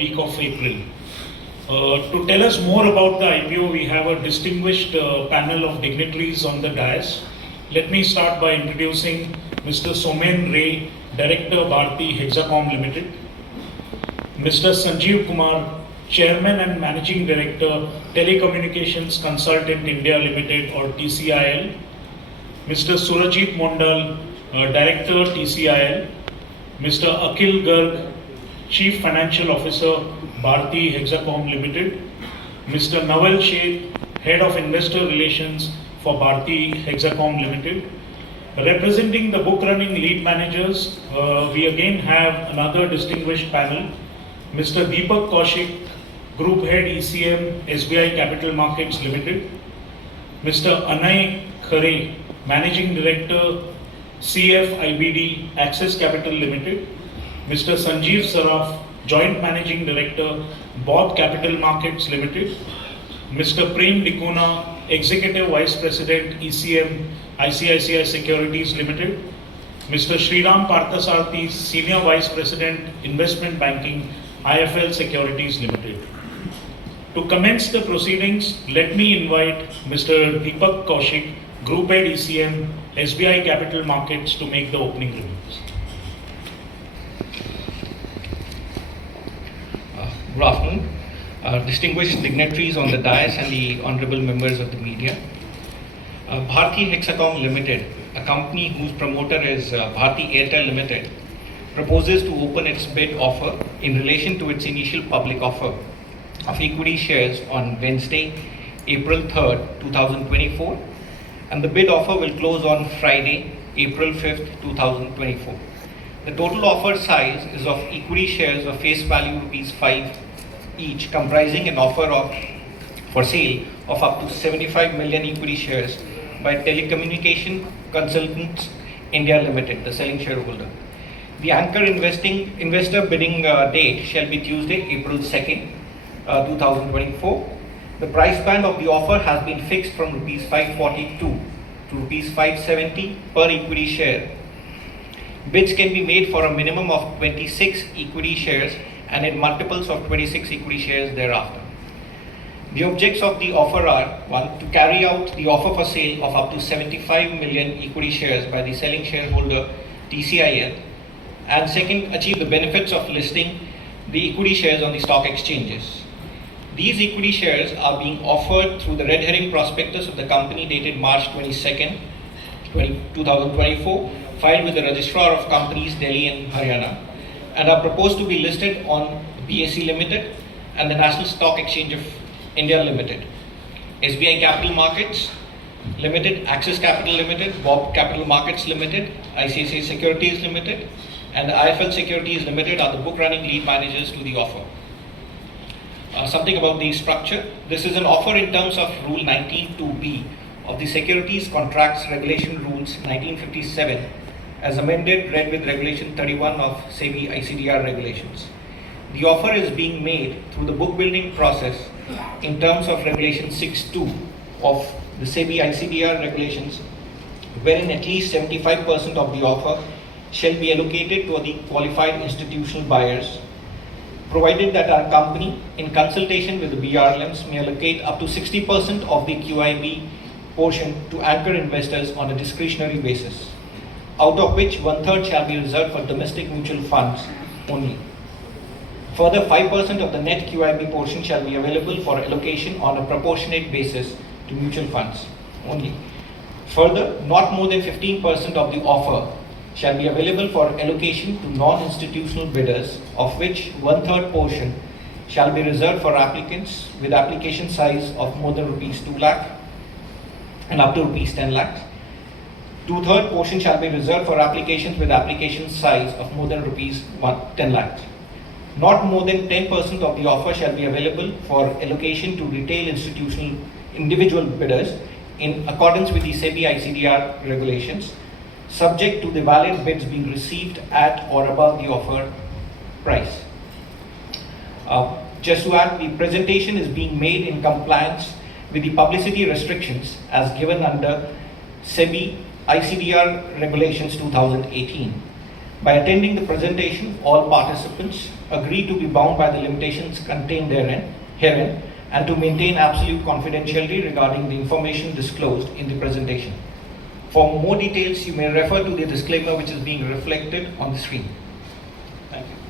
week of April. To tell us more about the IPO, we have a distinguished panel of dignitaries on the dais. Let me start by introducing Mr. Somen Ray, Director, Bharti, Hexacom Limited. Mr. Sanjeev Kumar, Chairman and Managing Director, Telecommunications Consultant India Limited or TCIL. Mr. Surajit Mondal, Director, TCIL. Mr. Akhil Garg, Chief Financial Officer, Bharti Hexacom Limited. Mr. Naval Sheth, Head of Investor Relations for Bharti Hexacom Limited. Representing the book running lead managers, we again have another distinguished panel. Mr. Deepak Kaushik, Group Head ECM, SBI Capital Markets Limited. Mr. Anay Khare, Managing Director, CFIBD Access Capital Limited. Mr. Sanjeev Saraf, Joint Managing Director, Bob Capital Markets Limited. Mr. Prem Dikuna, Executive Vice President, ECM, ICICI Securities Limited. Mr. Sriram Parthasarthi, Senior Vice President, Investment Banking, IFL Securities Limited. To commence the proceedings, let me invite Mr. Deepak Kaushik, Group Head ECM, SBI Capital Markets to make the opening remarks. Good afternoon, distinguished dignitaries on the dais and the honorable members of the media. Bharti Hexacom Limited, a company whose promoter is Bharti Airtel Limited, proposes to open its bid offer in relation to its initial public offer of equity shares on Wednesday, April 3rd, 2024, and the bid offer will close on Friday, April 5th, 2024. The total offer size is of equity shares of face value ₹5 each, comprising an offer for sale of up to 75 million equity shares by Telecommunication Consultants India Limited, the selling shareholder. The anchor investor bidding date shall be Tuesday, April 2nd, 2024. The price band of the offer has been fixed from ₹542 to ₹570 per equity share. Bids can be made for a minimum of 26 equity shares and in multiples of 26 equity shares thereafter. The objects of the offer are: 1. To carry out the offer for sale of up to 75 million equity shares by the selling shareholder TCIL, and 2nd, achieve the benefits of listing the equity shares on the stock exchanges. These equity shares are being offered through the red herring prospectus of the company dated March 22nd, 2024, filed with the Registrar of Companies, Delhi and Haryana, and are proposed to be listed on BSE Limited and the National Stock Exchange of India Limited, SBI Capital Markets Limited, Access Capital Limited, Bob Capital Markets Limited, ICICI Securities Limited, and IFL Securities Limited are the book running lead managers to the offer. Something about the structure. This is an offer in terms of Rule 19(2)(b) of the Securities Contracts Regulation Rules 1957 as amended, read with Regulation 31 of SEBI ICDR regulations. The offer is being made through the book building process in terms of Regulation 6(2) of the SEBI ICDR regulations, wherein at least 75% of the offer shall be allocated to the qualified institutional buyers, provided that our company, in consultation with the BRLMs, may allocate up to 60% of the QIB portion to anchor investors on a discretionary basis, out of which 1/3 shall be reserved for domestic mutual funds only. Further, 5% of the net QIB portion shall be available for allocation on a proportionate basis to mutual funds only. Further, not more than 15% of the offer shall be available for allocation to non-institutional bidders, of which 1/3 portion shall be reserved for applicants with application size of more than ₹2 lakh and up to ₹10 lakh. 2/3 portion shall be reserved for applications with application size of more than ₹10 lakh. Not more than 10% of the offer shall be available for allocation to retail institutional individual bidders in accordance with the SEBI ICDR regulations, subject to the valid bids being received at or above the offer price. Just to add, the presentation is being made in compliance with the publicity restrictions as given under SEBI ICDR Regulations 2018. By attending the presentation, all participants agree to be bound by the limitations contained herein and to maintain absolute confidentiality regarding the information disclosed in the presentation. For more details, you may refer to the disclaimer which is being reflected on the screen. Thank you.